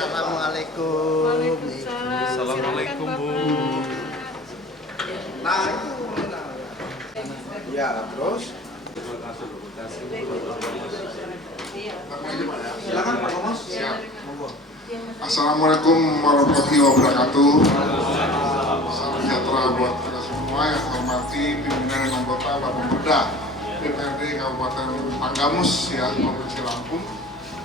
Assalamualaikum. Waalaikumsalam. Assalamualaikum, Silakan, Bu. Bapak. Ya, terus silakan Pak Komos. Monggo. Assalamualaikum warahmatullahi wabarakatuh. Salam sejahtera buat kita semua yang hormati pimpinan dan anggota Bapemda DPRD Kabupaten Tanggamus ya, Provinsi Lampung.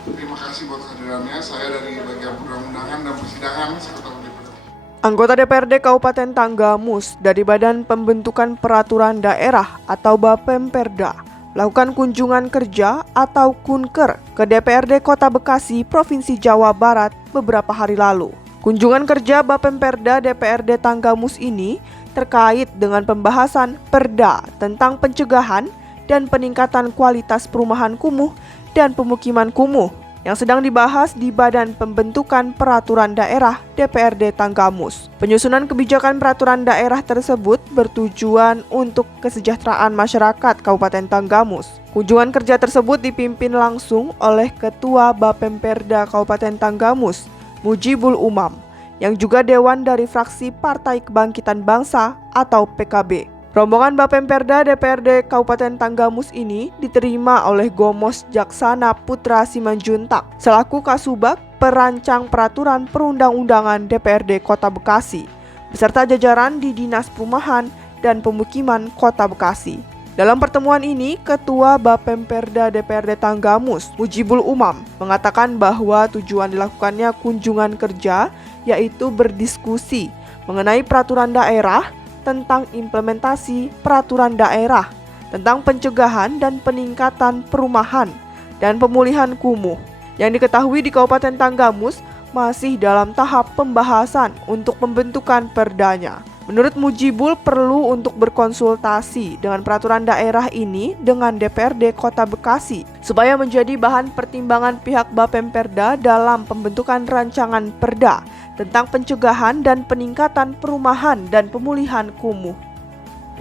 Terima kasih buat kehadirannya. Saya dari bagian perundang-undangan dan persidangan Sekretariat DPRD. Anggota DPRD Kabupaten Tanggamus dari Badan Pembentukan Peraturan Daerah atau Bapemperda melakukan kunjungan kerja atau kunker ke DPRD Kota Bekasi, Provinsi Jawa Barat beberapa hari lalu. Kunjungan kerja Bapemperda DPRD Tanggamus ini terkait dengan pembahasan Perda tentang pencegahan dan peningkatan kualitas perumahan kumuh dan pemukiman kumuh yang sedang dibahas di Badan Pembentukan Peraturan Daerah DPRD Tanggamus. Penyusunan kebijakan peraturan daerah tersebut bertujuan untuk kesejahteraan masyarakat Kabupaten Tanggamus. Kunjungan kerja tersebut dipimpin langsung oleh Ketua Bapemperda Kabupaten Tanggamus, Mujibul Umam, yang juga Dewan dari fraksi Partai Kebangkitan Bangsa atau PKB. Rombongan Bapemperda DPRD Kabupaten Tanggamus ini diterima oleh Gomos Jaksana Putra Simanjuntak selaku Kasubag Perancang Peraturan Perundang-undangan DPRD Kota Bekasi beserta jajaran di Dinas Perumahan dan Pemukiman Kota Bekasi. Dalam pertemuan ini, Ketua Bapemperda DPRD Tanggamus, Mujibul Umam, mengatakan bahwa tujuan dilakukannya kunjungan kerja yaitu berdiskusi mengenai peraturan daerah tentang implementasi peraturan daerah, tentang pencegahan dan peningkatan perumahan dan pemulihan kumuh. Yang diketahui di Kabupaten Tanggamus masih dalam tahap pembahasan untuk pembentukan perdanya. Menurut Mujibul perlu untuk berkonsultasi dengan peraturan daerah ini dengan DPRD Kota Bekasi supaya menjadi bahan pertimbangan pihak Bapemperda dalam pembentukan rancangan perda tentang pencegahan dan peningkatan perumahan dan pemulihan kumuh.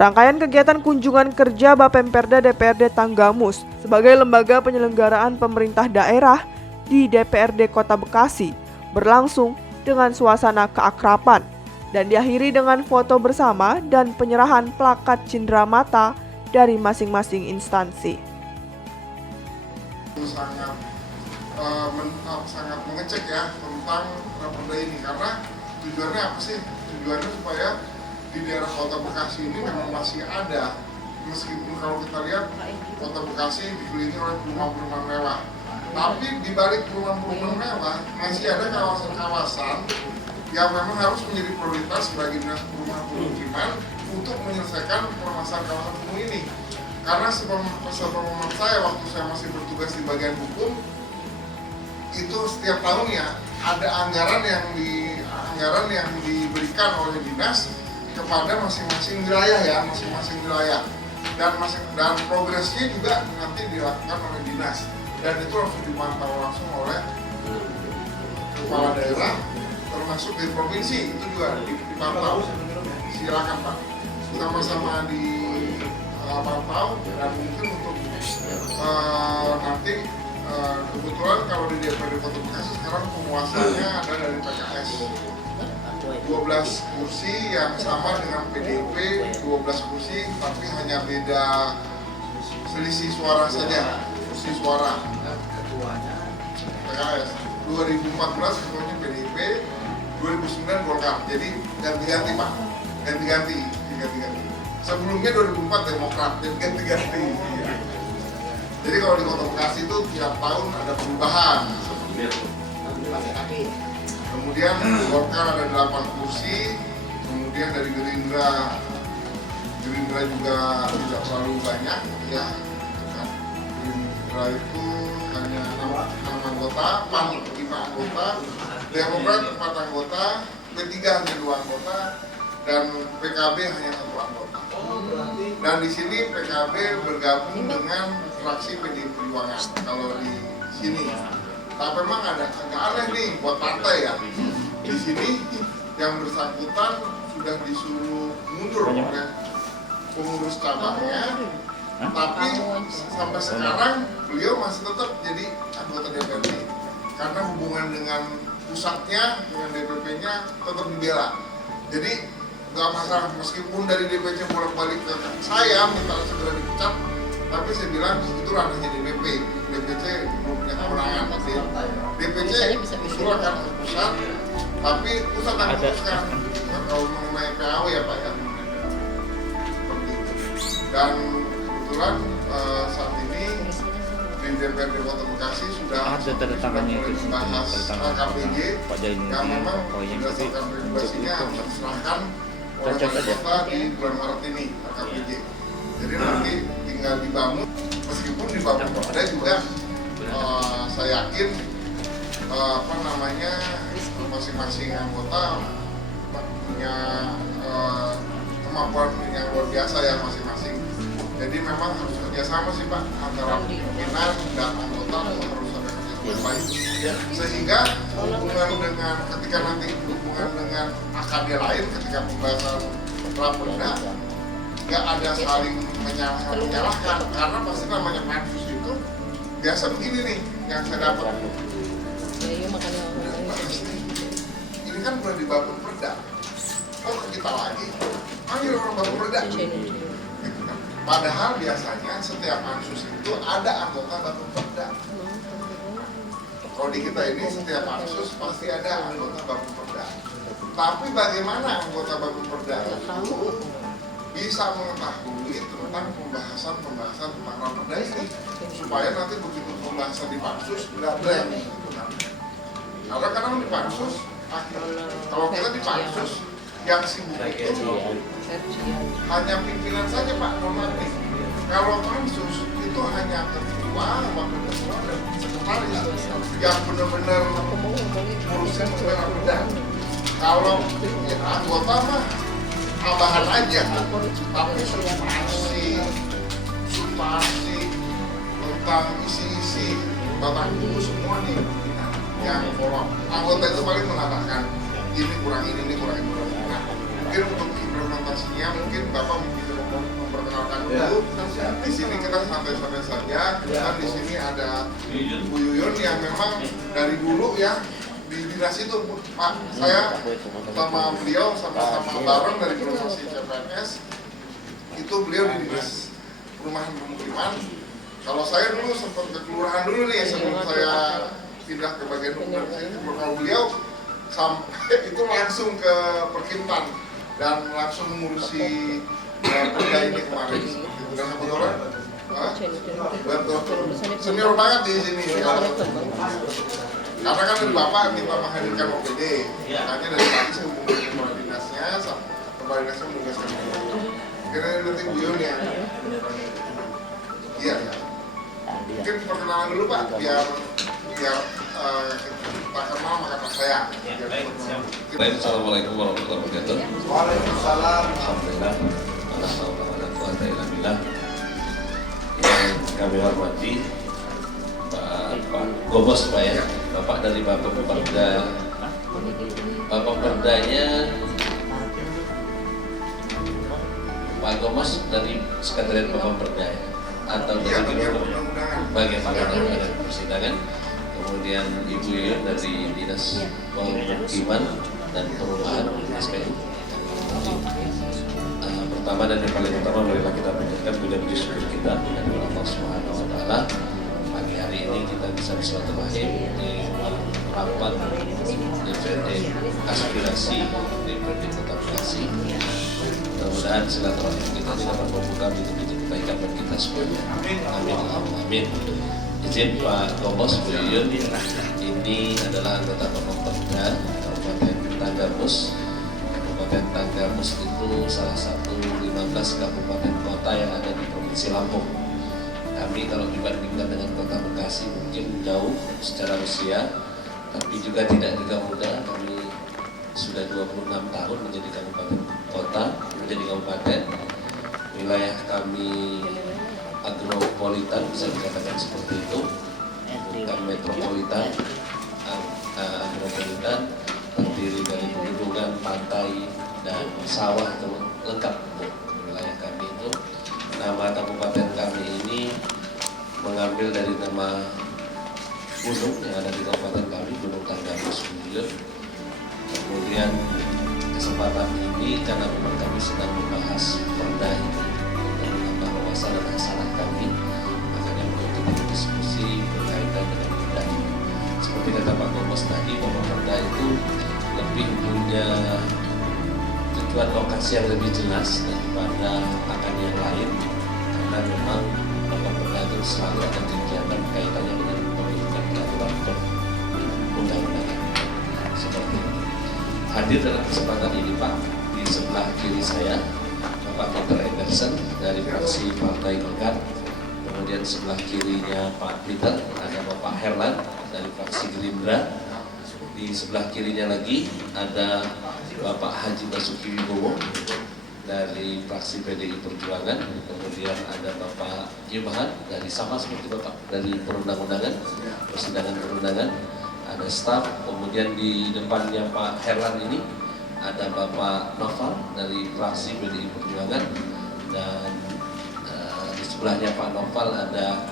Rangkaian kegiatan kunjungan kerja Bapemperda DPRD Tanggamus sebagai lembaga penyelenggaraan pemerintah daerah di DPRD Kota Bekasi berlangsung dengan suasana keakraban dan diakhiri dengan foto bersama dan penyerahan plakat cindramata dari masing-masing instansi. Sangat mengecek ya tentang perda ini karena tujuannya apa sih? Tujuannya supaya di daerah Kota Bekasi ini memang masih ada, meskipun kalau kita lihat Kota Bekasi dikelilingi oleh perumahan-perumahan mewah, tapi di balik perumahan-perumahan mewah masih ada kawasan-kawasan yang memang harus menjadi prioritas bagi dinas perumahan pemukiman untuk menyelesaikan permasalahan kawasan kumuh ini. Karena sepengalaman saya waktu saya masih bertugas di bagian hukum, itu setiap tahunnya ada anggaran yang diberikan oleh dinas kepada masing-masing wilayah ya, masing-masing wilayah, dan progresnya juga nanti dilakukan oleh dinas, dan itu langsung dimantau langsung oleh kepala daerah, termasuk di provinsi itu juga dipantau. Silakan Pak, sama-sama dipantau dan mungkin untuk nanti kebetulan kalau di DPRD Kota Bekasi sekarang penguasanya ada dari PKS 12 kursi yang sama dengan PDIP 12 kursi, tapi hanya beda selisih suara saja, kursi suara. PKS 2014 ketuanya PDIP, 2009 Golkar, jadi ganti-ganti Pak, ganti-ganti. Sebelumnya 2004 Demokrat, jadi ganti-ganti. Jadi kalau di Kota Bekasi itu tiap tahun ada perubahan. Kemudian Golkar ada 8 kursi, kemudian dari Gerindra juga tidak terlalu banyak ya. Gerindra itu hanya 6 anggota, PAN 5 anggota, Demokrat 4 anggota, P3 hanya 2 anggota, dan PKB hanya 1 anggota. Dan di sini PKB bergabung dengan fraksi PDI Perjuangan kalau di sini. Tapi memang ada agak aneh nih buat partai ya. Di sini yang bersangkutan sudah disuruh mundur oleh pengurus cabangnya, tapi sampai sekarang beliau masih tetap jadi anggota DPRD karena hubungan dengan pusatnya dengan DPP-nya tetap dibela. Jadi nggak masalah meskipun dari DPC bolak-balik ke saya minta segera dipecat, tapi saya bilang itu ranahnya DPP. DPC belum punya kewenangan. Nanti DPC usulkan ke pusat, tapi pusat akan memutuskan kalau mengenai PAW ya Pak ya. Seperti itu. Dan kebetulan saat ini di DPRD Kota Bekasi sudah mulai membahas KPJ yang memang berdasarkan regulasinya akan diserahkan oleh wali kota di bulan Maret ini KPJ. Jadi nanti tinggal dibangun, meskipun dibangun Perda juga saya yakin masing-masing anggota punya kemampuan yang luar biasa ya masing-masing. Jadi memang harus kerjasama sih Pak antara pimpinan dan anggota, harus ada kerjasama yang baik sehingga hubungan dengan ketika nanti hubungan dengan AKD lain ketika pembahasan Raperda nggak ada saling menyalahkan karena pasti namanya pansus itu biasa begini nih yang saya dapat. Ini kan udah dibangun Perda, oh ke kita lagi, panggil orang bangun Perda. Padahal biasanya setiap pansus itu ada anggota bangun Perda. Kalau di kita ini setiap pansus pasti ada anggota bangun Perda. Tapi bagaimana anggota bangun Perda itu bisa mengetahui tentang pembahasan tentang Raperda ini supaya nanti begitu pembahasan di pansus nggak blank. Karena kadang di pansus, kalau kita di pansus yang sibuk itu hanya pimpinan saja Pak normatif. Kalau pansus itu hanya ketua, wakil ketua dan sekretaris yang benar-benar ngurusin Raperda. Kalau anggota mah tambahan aja, tapi substansi tentang isi-isi batang buku semua nih yang follow. Anggota itu paling menambahkan ini kurang ini kurang ini. Nah, mungkin untuk implementasinya mungkin Bapak bisa memperkenalkan dulu. Di sini kita santai-santai saja. Dan di sini ada Bu Yuyun yang memang dari dulu ya di dinas itu Pak, saya sama beliau sama-sama bareng dari organisasi CPNS itu beliau di dinas perumahan pemukiman. Kalau saya dulu sempat ke kelurahan dulu nih sebelum saya pindah ke bagian hukum. Kalau beliau sampai itu langsung ke Perkintan dan langsung mengurusi Perda ini kemarin. Dan kebetulan betul senior banget di sini. Karena kan dari Bapak minta menghadirkan OPD, makanya dari tadi saya hubungi kepala dinasnya, kepala dinasnya menugaskan itu. Kira nanti Bu Yun ya. Iya. Mungkin perkenalan dulu Pak, biar kita kenal maka saya. Assalamualaikum warahmatullahi wabarakatuh. Waalaikumsalam. Alhamdulillah. Alhamdulillah. Yang kami hormati Pak Gomos Pak ya, Bapak dari Bapak Perda. Bapak Perdanya Pak Gomos dari Sekretariat Bapak Perda ya, atau bagian pengadaan persidangan. Kemudian Ibu Yuyun dari Dinas Pemukiman dan Perumahan SPM. Pertama dan yang paling utama marilah kita panjatkan puji syukur kita kepada Allah Subhanahu wa taala. Pagi hari ini kita bisa bersilaturahim di rapat DPRD aspirasi DPRD Kota Bekasi. Mudah-mudahan silaturahim kita dapat membuka pintu-pintu kebaikan kita semuanya. Amin. Allahumma amin. Izin Pak Gomos Bu Yuyun, ini adalah anggota Perda Kabupaten Tanggamus. Kabupaten Tanggamus itu salah satu 15 kabupaten kota yang ada di Provinsi Lampung. Kami kalau dibandingkan dengan Kota Bekasi mungkin jauh secara usia, tapi juga tidak juga muda. Kami sudah 26 tahun menjadi kabupaten kota, menjadi kabupaten. Wilayah kami agropolitan, bisa dikatakan seperti itu, bukan metropolitan. Agropolitan terdiri dari pegunungan, pantai, dan sawah itu lengkap untuk wilayah kami itu. Nama kabupaten kami ini mengambil dari nama gunung yang ada di kabupaten kami, Gunung Tanggamus. Yuyun. Kemudian kesempatan ini karena memang kami sedang membahas perda ini untuk menambah wawasan dan hasanah kami, makanya kita berdiskusi berkaitan dengan perda ini. Seperti kata Pak Gomos tadi, bahwa perda itu lebih punya tujuan lokasi yang lebih jelas daripada akan yang lain, karena memang perda itu selalu ada kegiatan kaitannya dengan pembentukan peraturan perundang-undangan seperti ini. Hadir dalam kesempatan ini Pak, di sebelah kiri saya Bapak Peter Anderson dari fraksi Partai Golkar, kemudian sebelah kirinya Pak Peter ada Bapak Herlan dari fraksi Gerindra, di sebelah kirinya lagi ada Bapak Haji Basuki Wibowo dari fraksi PDI Perjuangan, kemudian ada Bapak Yubhan dari sama seperti Bapak dari perundang-undangan, persidangan perundangan, ada staf, kemudian di depannya Pak Herlan ini ada Bapak Noval dari fraksi PDI Perjuangan, dan di sebelahnya Pak Noval ada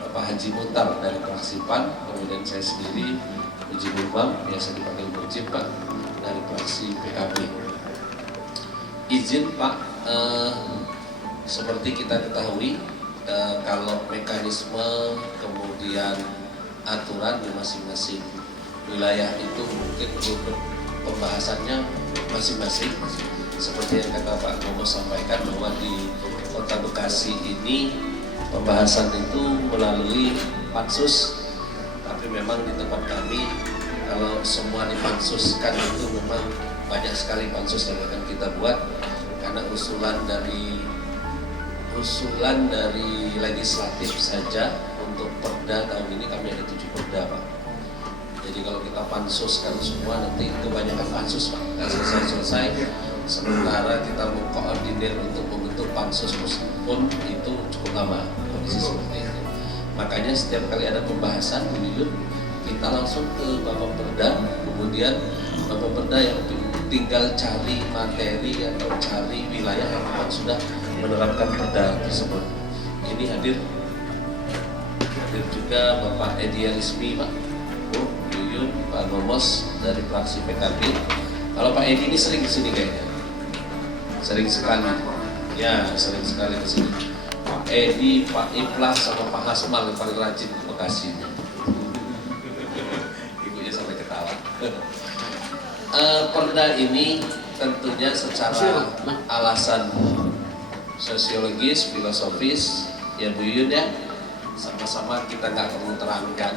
Bapak Haji Mutar dari fraksi PAN, kemudian saya sendiri Mujibur Bam, biasa dipanggil Mujib Pak, dari fraksi PKB. Izin Pak, seperti kita ketahui kalau mekanisme kemudian aturan di masing-masing wilayah itu mungkin pembahasannya masing-masing. Seperti yang kata Pak Gomos sampaikan bahwa di Kota Bekasi ini pembahasan itu melalui pansus, tapi memang di tempat kami kalau semua dipansuskan itu memang banyak sekali pansus yang akan kita buat, karena usulan dari legislatif saja untuk perda tahun ini kami ada 7 perda Pak. Jadi kalau kita pansuskan semua nanti kebanyakan pansus Pak, nggak selesai-selesai. Sementara kita mengkoordinir untuk membentuk pansus pun itu cukup lama kondisi seperti itu. Makanya setiap kali ada pembahasan begitu, kita langsung ke Bapak Perda, kemudian Bapak Perda yang tinggal cari materi atau cari wilayah yang memang sudah menerapkan perda tersebut. Ini hadir juga Bapak Edi Alismi Pak, Bu Yuyun, Pak Gomos dari fraksi PKB. Kalau Pak Edi ini sering kesini kayaknya, sering sekali. Ya, sering sekali kesini. Pak Edi, Pak Iplas, sama Pak Hasmal yang paling rajin ke Bekasi. Ibunya sampai ketawa. Perda ini tentunya secara alasan sosiologis, filosofis, ya Bu Yuyun ya, sama-sama kita nggak perlu terangkan.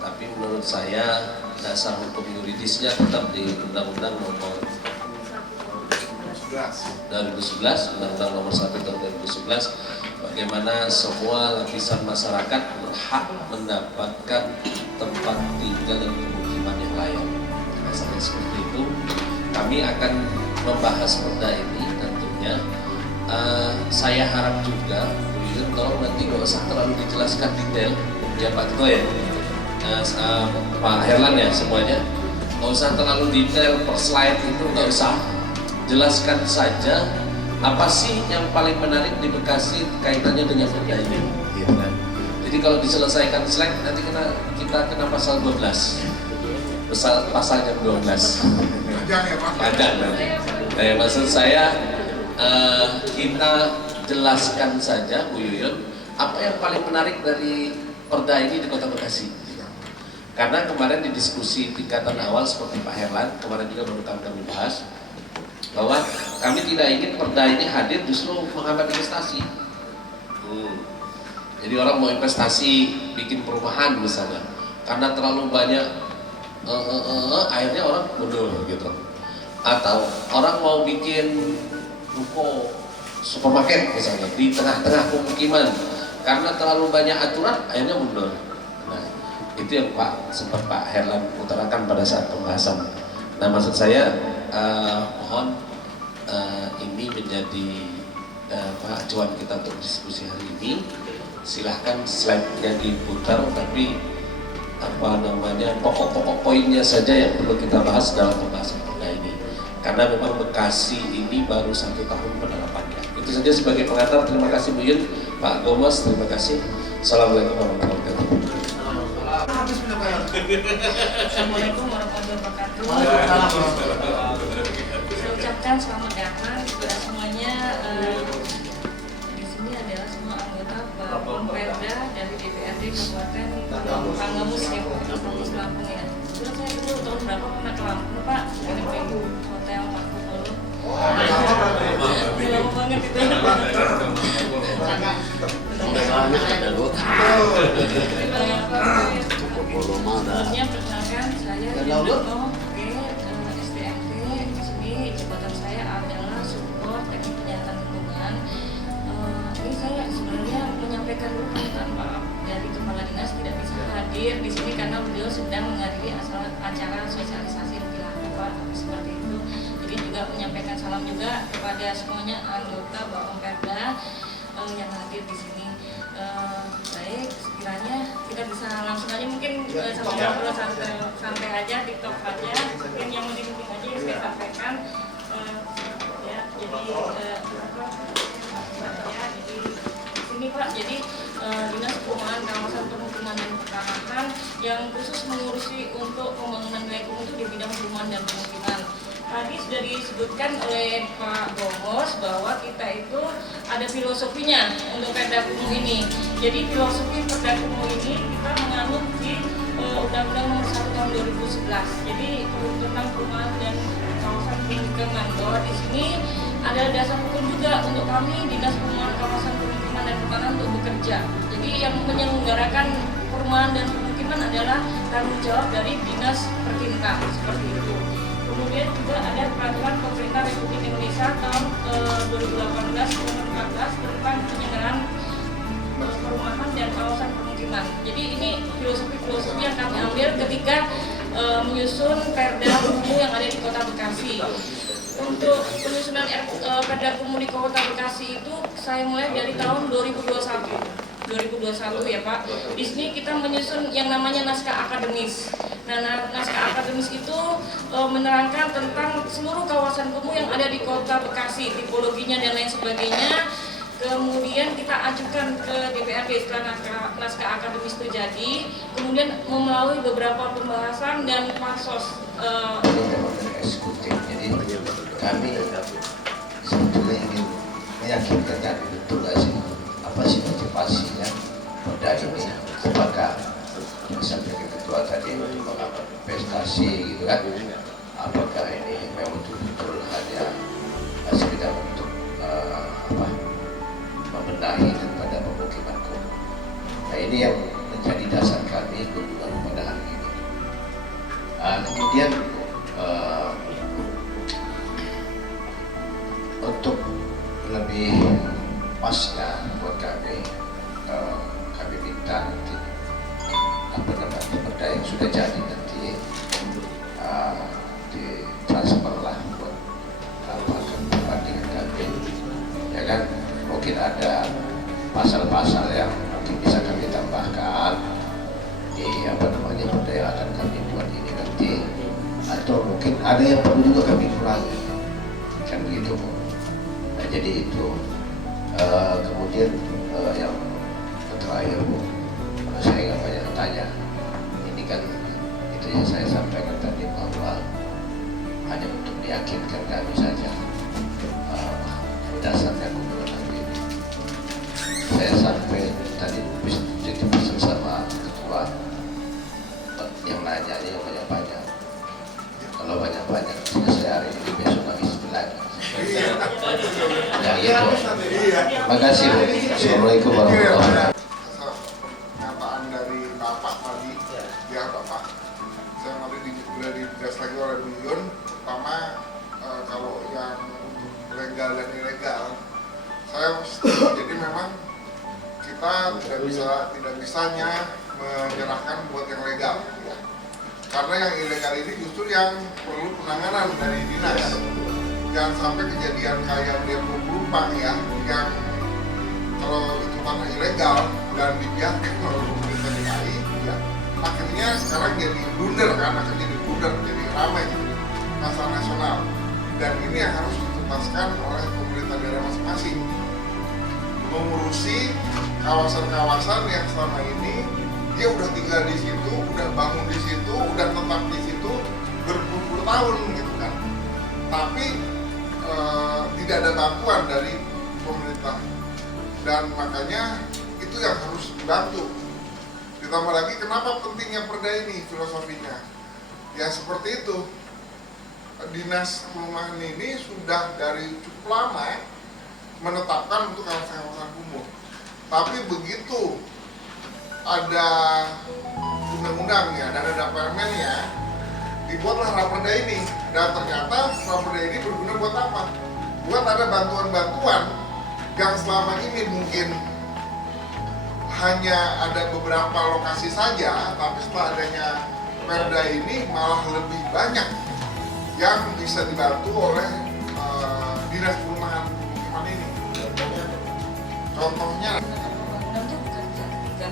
Tapi menurut saya dasar hukum yuridisnya tetap di Undang-Undang Nomor 2011, Undang-Undang Nomor 1 Tahun 2011, bagaimana semua lapisan masyarakat berhak mendapatkan tempat tinggal dan pemukiman yang layak. Nah, sampai seperti itu, kami akan membahas perda ini tentunya. Saya harap juga, Bu Yuyun, tolong nanti nggak usah terlalu dijelaskan detail, ya Pak Tito ya, Pak Herlan ya semuanya, nggak usah terlalu detail per slide itu, nggak usah. Jelaskan saja apa sih yang paling menarik di Bekasi kaitannya dengan perda ini. Ya, kan? Jadi kalau diselesaikan slide nanti kita kena pasal 12, pasal jam 12. Panjang nanti. Maksud saya kita jelaskan saja Bu Yuyun apa yang paling menarik dari perda ini di Kota Bekasi. Karena kemarin di diskusi tingkatan awal seperti Pak Herlan kemarin juga baru kami bahas bahwa kami tidak ingin perda ini hadir justru menghambat investasi. Jadi orang mau investasi bikin perumahan misalnya, karena terlalu banyak akhirnya orang mundur gitu. Atau orang mau bikin ruko supermarket misalnya di tengah-tengah pemukiman, karena terlalu banyak aturan akhirnya mundur. Nah, itu yang sempat Pak Herlan utarakan pada saat pembahasan. Nah, maksud saya mohon ini menjadi acuan kita untuk diskusi hari ini. Silahkan slide-nya diputar, tapi pokok-pokok poinnya saja yang perlu kita bahas dalam pembahasan perda ini. Karena memang Bekasi ini baru 1 tahun penerapannya. Itu saja sebagai pengantar. Terima kasih Bu Yuyun, Pak Gomos, terima kasih. Assalamualaikum warahmatullahi wabarakatuh. Assalamualaikum warahmatullahi wabarakatuh. Saya ucapkan selamat datang kepada semuanya. Di sini adalah semua anggota Bapemperda dari DPRD Kabupaten Tanggamus ya, Kabupaten Lampung ya. Sebelum saya dulu tahun berapa pernah ke Lampung Pak? Ini hotel Marco Polo. Lama banget itu. Sebelumnya perkenalkan saya Yudhoyono STMT. Di sini jabatan saya adalah support teknik penyihatan lingkungan. Ini saya sebenarnya menyampaikan dulu permintaan maaf dari kepala dinas tidak bisa hadir di sini karena beliau sedang menghadiri acara sosialisasi Pak, seperti itu. Jadi juga menyampaikan salam juga kepada semuanya anggota Bapemperda yang hadir di sini. Baik, sekiranya kita bisa langsung aja mungkin sama ngobrol santai aja, TikTok aja. Mungkin yang penting-penting aja yang saya sampaikan. Ya, jadi jadi sini Pak, jadi Dinas Perumahan Kawasan Permukiman dan Pertanahan yang khusus mengurusi untuk pembangunan wilayah kumuh itu di bidang perumahan dan permukiman. Tadi sudah disebutkan oleh Pak Bongos bahwa kita itu ada filosofinya untuk Perda Kumuh ini. Jadi filosofi Perda Kumuh ini kita menganut di Undang-Undang Nomor 1 Tahun 2011. Jadi tentang perumahan dan kawasan permukiman, bahwa di sini ada dasar hukum juga untuk kami Dinas Perumahan Kawasan Permukiman dan Pertanahan untuk bekerja. Jadi yang menyelenggarakan perumahan dan permukiman adalah tanggung jawab dari Dinas Pertinta, seperti itu. Kemudian juga ada peraturan pemerintah Republik Indonesia tahun 2018-14 tentang penyelenggaraan perumahan dan kawasan permukiman. Jadi ini filosofi yang kami ambil ketika menyusun Perda Kumuh yang ada di Kota Bekasi. Untuk penyusunan Perda Kumuh di Kota Bekasi itu saya mulai dari tahun 2021 ya Pak. Di sini kita menyusun yang namanya naskah akademis. Nah, naskah akademis itu menerangkan tentang seluruh kawasan kumuh yang ada di Kota Bekasi, tipologinya dan lain sebagainya. Kemudian kita ajukan ke DPRD setelah naskah akademis itu jadi, kemudian melalui beberapa pembahasan dan pansos. Eksekutif, jadi kami sebetulnya ingin meyakinkan kami betul nggak sih apa sih motivasinya Perda ini, apakah sampai ke ketua tadi mengapa prestasi gitu kan, apakah ini memang betul-betul hanya sekedar untuk membenahi daripada pemukiman kumuh. Nah ini yang menjadi dasar kami kunjungan pada hari ini. Kemudian untuk lebih pasnya buat kami, kami minta nanti perda yang sudah jadi nanti ditransfer lah buat kepentingan kami, ya kan? Mungkin ada pasal-pasal yang mungkin bisa kami tambahkan di perda yang akan kami buat ini nanti, atau mungkin ada yang perlu juga kami kurangi, kan begitu. Nah jadi itu kemudian yang terakhir Bu, saya nggak banyak tanya, ini kan itu yang saya sampaikan tadi bahwa hanya untuk meyakinkan kami saja berdasarkan hubungan kami ini. Saya sampai tadi pesan sama ketua yang nanya yang banyak-banyak. Kalau banyak-banyak selesai hari ini besok lagi lagi. Ya gitu. Terima kasih. Assalamualaikum warahmatullahi wabarakatuh. Pernyataan dari Bapak tadi, ya Bapak, saya nanti sudah digas lagi oleh Bu Yun, pertama kalau yang untuk legal dan ilegal, saya setuju. Jadi memang kita tidak bisanya menyerahkan buat yang legal, ya. Karena yang ilegal ini justru yang perlu penanganan dari dinas. Jangan sampai kejadian kayak dia pelumpang ya, yang kalau itu tanah ilegal dan dibiarkan oleh pemerintah DKI, ya akhirnya sekarang jadi blunder kan, akan jadi blunder, jadi ramai masalah nasional. Dan ini yang harus dituntaskan oleh pemerintah daerah masing-masing, mengurusi kawasan-kawasan yang selama ini dia udah tinggal di situ, udah bangun di situ, udah tetap di situ berpuluh-puluh tahun gitu kan. Tapi tidak ada bantuan dari pemerintah, dan makanya itu yang harus dibantu. Ditambah lagi kenapa pentingnya perda ini filosofinya? Ya seperti itu. Dinas Perumahan ini sudah dari cukup lama menetapkan untuk kawasan-kawasan kumuh. Tapi begitu ada undang-undangnya dan ada permennya, dibuatlah raperda ini. Dan ternyata raperda ini berguna buat apa? Buat ada bantuan-bantuan yang selama ini mungkin hanya ada beberapa lokasi saja, tapi setelah adanya perda ini malah lebih banyak yang bisa dibantu oleh Dinas Perumahan ini. Contohnya pembangunan itu bukan pihak ketiga,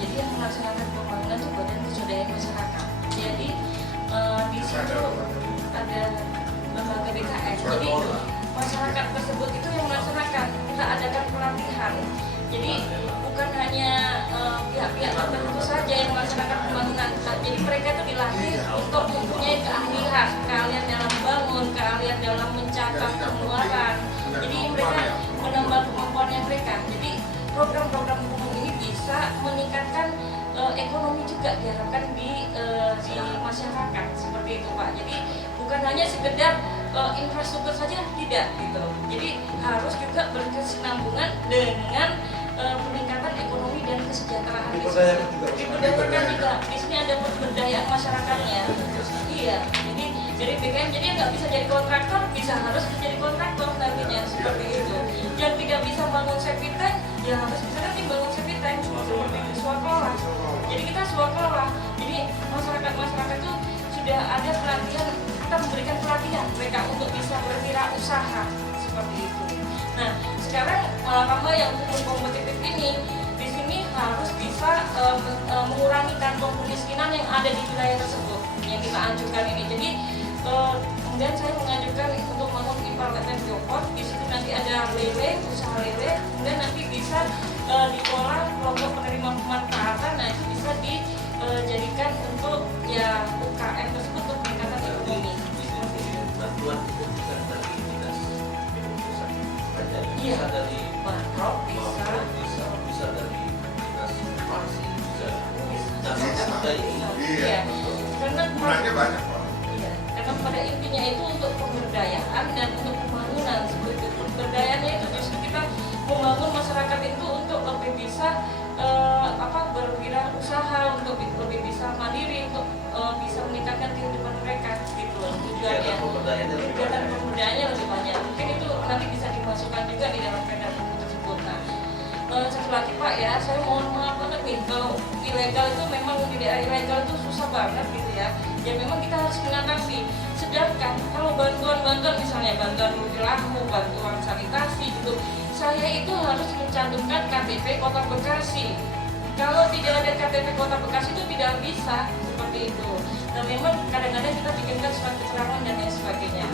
jadi yang melaksanakan pembangunan itu badan kesadaran masyarakat. Jadi di situ ada lembaga BKS. Jadi masyarakat tersebut itu yang melaksanakan. Kita adakan pelatihan. Jadi bukan hanya pihak-pihak tertentu saja yang melaksanakan pembangunan. Jadi mereka itu dilatih untuk mempunyai keahlian dalam bangun, keahlian dalam mencatat pengeluaran. Jadi mereka menambah kemampuannya mereka. Jadi program-program umum ini bisa meningkatkan ekonomi juga diharapkan di masyarakat seperti itu Pak. Jadi bukan hanya sekedar infrastruktur saja, tidak gitu. Jadi harus juga berkesinambungan dengan peningkatan ekonomi dan kesejahteraan. Diberdayakan juga. Di sini ada pemberdayaan masyarakatnya. Iya. Jadi dari BKM jadi nggak bisa jadi kontraktor, bisa harus menjadi kontraktor nantinya seperti itu. Yang tidak bisa bangun septic tank, ya harus bisa nanti bangun septic tank seperti itu, swakelola. Jadi kita swakelola. Jadi masyarakat itu sudah ada pelatihan, kita memberikan pelatihan mereka untuk bisa berwirausaha seperti itu. Nah, sekarang tambah yang hukum kompetitif ini di sini harus bisa mengurangi kantong kemiskinan yang ada di wilayah tersebut yang kita anjurkan ini. Jadi kemudian saya mengajukan untuk membangun ipal dan bioport. Di situ nanti ada lele, usaha lele, kemudian nanti bisa dikelola kelompok penerima pemanfaatan. Nah itu bisa dijadikan untuk ya UKM tersebut untuk peningkatan ekonomi. Bantuan itu bukan dari dinas pusat saja, Iya. bisa dari Makro bisa dari dinas farmasi, bisa. Nah, Bisa. ada ini. Iya. Karena gunanya banyak Pak. iya, karena pada intinya itu untuk pemberdayaan dan untuk pembangunan seperti itu. Pemberdayaannya itu justru kita membangun masyarakat itu untuk lebih bisa berwirausaha, untuk lebih bisa mandiri, untuk bisa meningkatkan kehidupan mereka gitu tujuannya. Kegiatan pemberdayaannya lebih Kegiatan banyak. pemberdayaannya lebih banyak. Mungkin itu nanti bisa dimasukkan juga di dalam perda umum tersebut. Nah, satu lagi Pak ya, saya mohon maaf banget nih kalau ilegal itu memang di daerah ilegal itu susah banget gitu ya. Ya memang kita harus mengatasi. Sedangkan kalau bantuan-bantuan misalnya bantuan rupiahmu, bantuan sanitasi gitu, saya itu harus mencantumkan KTP Kota Bekasi. Kalau tidak ada KTP Kota Bekasi itu tidak bisa seperti itu. Dan memang kadang-kadang kita bikinkan surat keterangan dan lain sebagainya.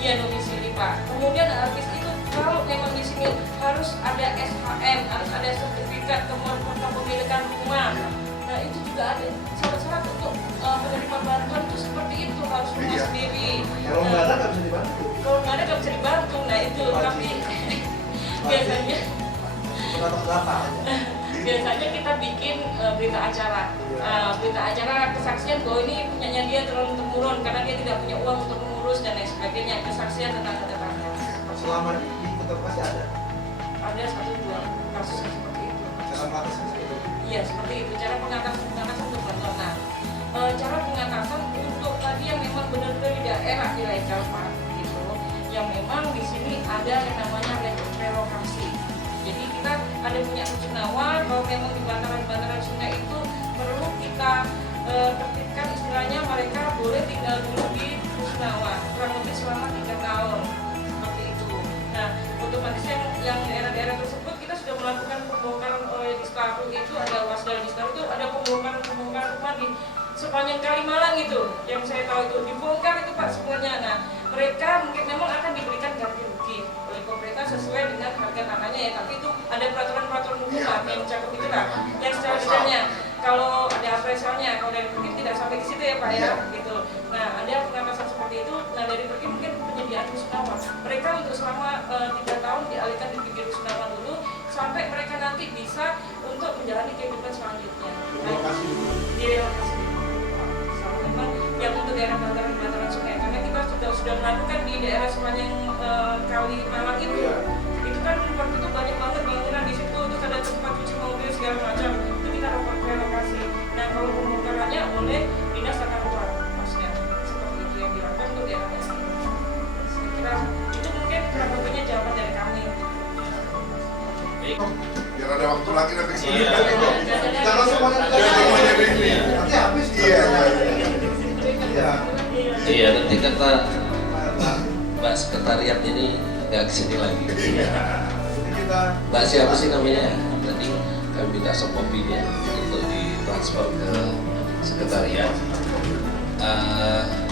Iya domisili Pak. Kemudian habis itu kalau memang di sini harus ada SHM, harus ada sertifikat kepemilikan rumah. Nah itu juga ada syarat-syarat untuk penerima bantuan itu seperti itu, harus rumah Iya. sendiri. Kalau nggak ada nggak bisa dibantu. Kalau nggak ada nggak bisa dibantu. Nah itu tapi biasanya Atas data aja. biasanya kita bikin berita acara. Berita acara kesaksian bahwa ini punyanya dia turun temurun karena dia tidak punya uang untuk mengurus dan lain sebagainya. Kesaksian tentang tetangga. Selama di Kota Bekasi ada. Ada 1-2 kasus yang seperti itu. Cara mengatasi itu. Iya seperti itu cara pengatasan untuk bantuan. Nah, cara pengatasan untuk tadi yang memang benar-benar di daerah ilegal Pak gitu, yang memang di sini ada yang namanya relokasi. Jadi kita ada punya rusunawa, kalau memang di bantaran sungai itu perlu kita tertibkan istilahnya mereka boleh tinggal dulu di rusunawa kurang lebih selama 3 tahun seperti itu. Nah otomatis yang daerah-daerah tersebut kita sudah melakukan pembongkaran oleh Distaru itu ada Wasda Distaru itu ada pembongkaran rumah di sepanjang Kalimalang itu yang saya tahu itu dibongkar itu Pak sebenarnya. Nah mereka mungkin memang akan diberikan ganti rugi oleh pemerintah sesuai dengan harga tanahnya ya, tapi itu ada peraturan hukum lah yang mencakup itu lah yang secara detailnya. kalau ada appraisal-nya, kalau dari Perkim tidak sampai ke situ ya Pak ya, gitu. Nah ada pengawasan seperti itu. Nah dari Perkim mungkin penyediaan rusunawa, mereka untuk selama 3 tahun dialihkan di pinggir rusunawa dulu sampai mereka nanti bisa untuk menjalani kehidupan selanjutnya. Direlokasi. Memang yang untuk daerah bantaran sungai, karena kita sudah melakukan di daerah sepanjang Kali Malang itu kan waktu itu banyak banget bangunan di situ, terus ada tempat cuci mobil segala macam, itu kita relokasi. Nah kalau pembongkarannya oleh dinas tata ruang, maksudnya seperti itu yang dilakukan untuk daerah dasar. Saya kira itu mungkin kurang lebihnya jawaban dari kami. Biar ada waktu lagi nanti Iya. Kalau semuanya nanti habis. Iya, nanti kata Mbak Sekretariat ini nggak kesini lagi. Kita Mbak siapa sih namanya? Tadi kami minta soft-copy-nya untuk ditransfer ke Sekretariat.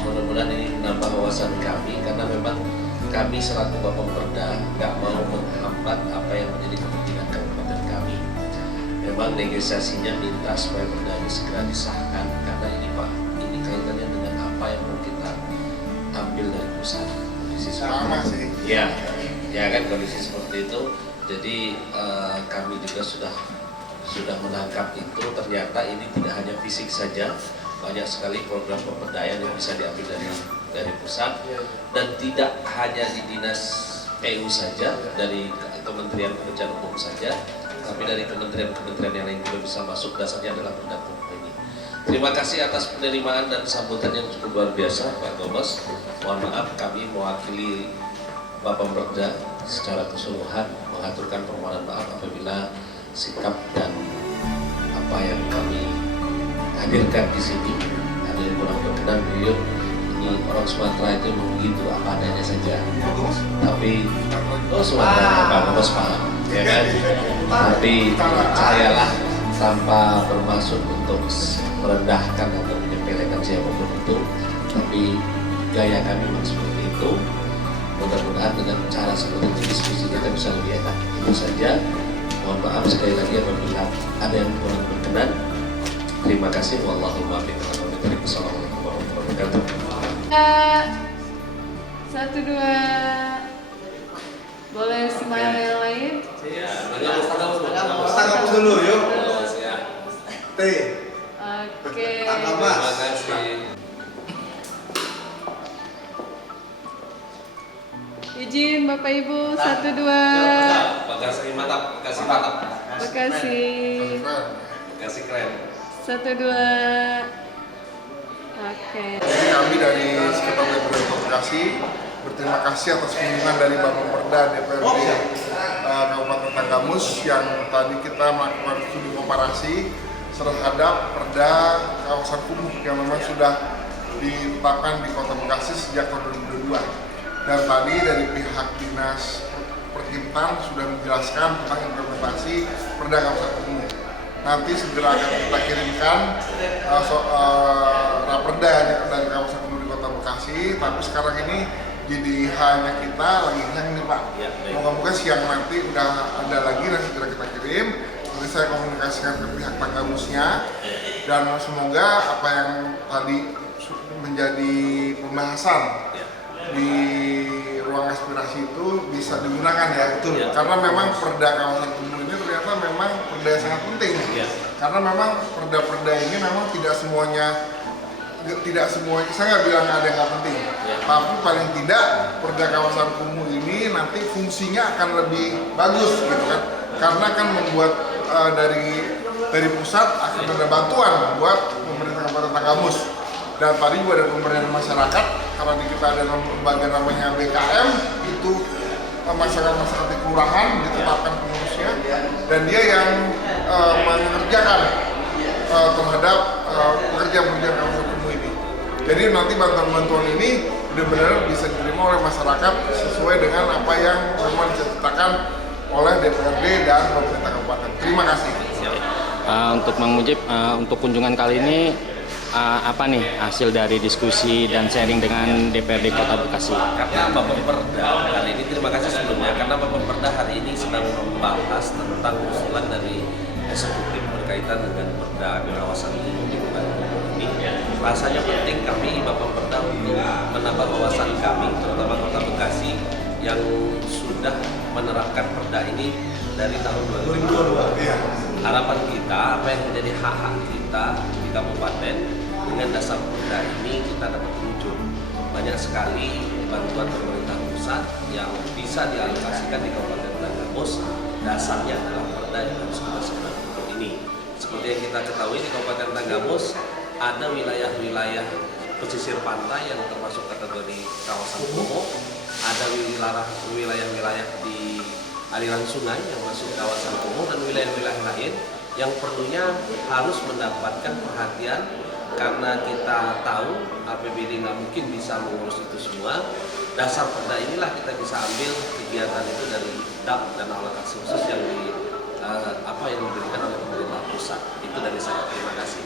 Mudah-mudahan ini menambah wawasan kami, karena memang kami selaku Bapemperda nggak mau menghambat apa yang menjadi kepentingan kabupaten kami. Memang negosiasinya minta supaya perda ini segera disahkan, karena ini Pak, ini kaitannya dengan apa yang mau kita ambil dari pusat. Kondisi sama sih. Ya, ya kan kondisi seperti itu. Jadi kami juga sudah menangkap itu. Ternyata ini tidak hanya fisik saja, banyak sekali program pemberdayaan yang bisa diambil dari pusat, dan tidak hanya di dinas PU saja, dari Kementerian Pekerjaan Umum saja, tapi dari kementerian-kementerian yang lain juga bisa masuk. Dasarnya adalah Perda ini. Terima kasih atas penerimaan dan sambutan yang cukup luar biasa Pak Gomez. Mohon maaf kami mewakili Bapemperda secara keseluruhan mengaturkan permohonan maaf apabila sikap dan apa yang kami hadirkan di sini ada yang kurang berkenan. Beliau ini orang Sumatera itu begitu apa adanya saja. Tapi Sumatera Pak Gomez paham, ya kan? Tapi percayalah, tanpa bermaksud untuk merendahkan atau menyepelekan siapapun itu, tapi gaya kami memang seperti itu. Mudah-mudahan dengan cara seperti itu diskusi kita bisa lebih enak. Itu saja. Mohon maaf sekali lagi apabila ada yang kurang berkenan. Terima kasih. Wallahumma bihamdihi. Wassalamualaikum warahmatullahi wabarakatuh. 1, 2. Boleh smile yang lain? Ya, tanggapan Tanggapan dulu yuk. T. Oke. Tanggapan. Terima kasih. Izin Bapak Ibu 1, 2. Makasih mantap, makasih mantap, Makasih. makasih keren. 1, 2. Oke. Jadi kami dari Sekretariat Provinsi Bekasi berterima kasih atas kunjungan dari Bapemperda DPRD Kabupaten Tanggamus yang tadi kita melakukan studi komparasi terhadap perda kawasan kumuh yang memang sudah ditetapkan di Kota Bekasi sejak tahun 2022. Dan tadi dari pihak Dinas Perkintan sudah menjelaskan tentang implementasi perda kawasan kumuh. Nanti segera akan kita kirimkan raperda dari kawasan kumuh di Kota Bekasi. Tapi sekarang ini jadi hanya kita lagi yang ini Pak. Moga-moga siang nanti udah ada lagi dan segera kita kirim. Nanti saya komunikasikan ke pihak Tanggamusnya, dan semoga apa yang tadi menjadi pembahasan di ruang aspirasi itu bisa digunakan ya. Betul. Karena memang perda kawasan kumuh ini ternyata memang perda yang sangat penting. Karena memang perda-perda ini memang tidak semuanya, saya nggak bilang ada yang nggak penting, tapi paling tidak perda kawasan kumuh ini nanti fungsinya akan lebih bagus gitu kan, karena kan membuat dari pusat akan ada bantuan buat pemerintah Kabupaten Tanggamus. Dan tadi juga ada pemberdayaan masyarakat, karena di kita ada lembaga namanya BKM, itu masyarakat di kelurahan ditetapkan pengurusnya, dan dia yang mengerjakan terhadap pekerjaan-pekerjaan kawasan kumuh ini. Jadi nanti bantuan-bantuan ini benar-benar bisa diterima oleh masyarakat sesuai dengan apa yang memang diceritakan oleh DPRD dan pemerintah kabupaten. Terima kasih. Untuk Mang Mujib, untuk kunjungan kali ini apa nih hasil dari diskusi dan sharing dengan DPRD Kota Bekasi? Karena Bapemperda hari ini, terima kasih sebelumnya, karena Bapemperda hari ini sedang membahas tentang usulan dari eksekutif berkaitan dengan perda kawasan umum di Kabupaten ini. Rasanya penting kami Bapak Perda untuk menambah wawasan kami, terutama Kota Bekasi yang sudah menerapkan perda ini dari tahun 2022. Harapan kita, apa yang menjadi hak-hak kita di kabupaten dengan dasar perda ini kita dapat terwujud. Banyak sekali bantuan pemerintah pusat yang bisa dialokasikan di Kabupaten Tanggamus, dasarnya adalah perda yang harus kita segera bentuk ini. Seperti yang kita ketahui di Kabupaten Tanggamus ada wilayah-wilayah pesisir pantai yang termasuk kategori kawasan kumuh, ada wilayah-wilayah di aliran sungai yang masuk kawasan kumuh, dan wilayah-wilayah lain yang perlunya harus mendapatkan perhatian karena kita tahu APBD nggak mungkin bisa mengurus itu semua. Dasar perda inilah kita bisa ambil kegiatan itu dari DAP dan alokasi khusus yang diberikan oleh pemerintah pusat. Itu dari saya. Terima kasih.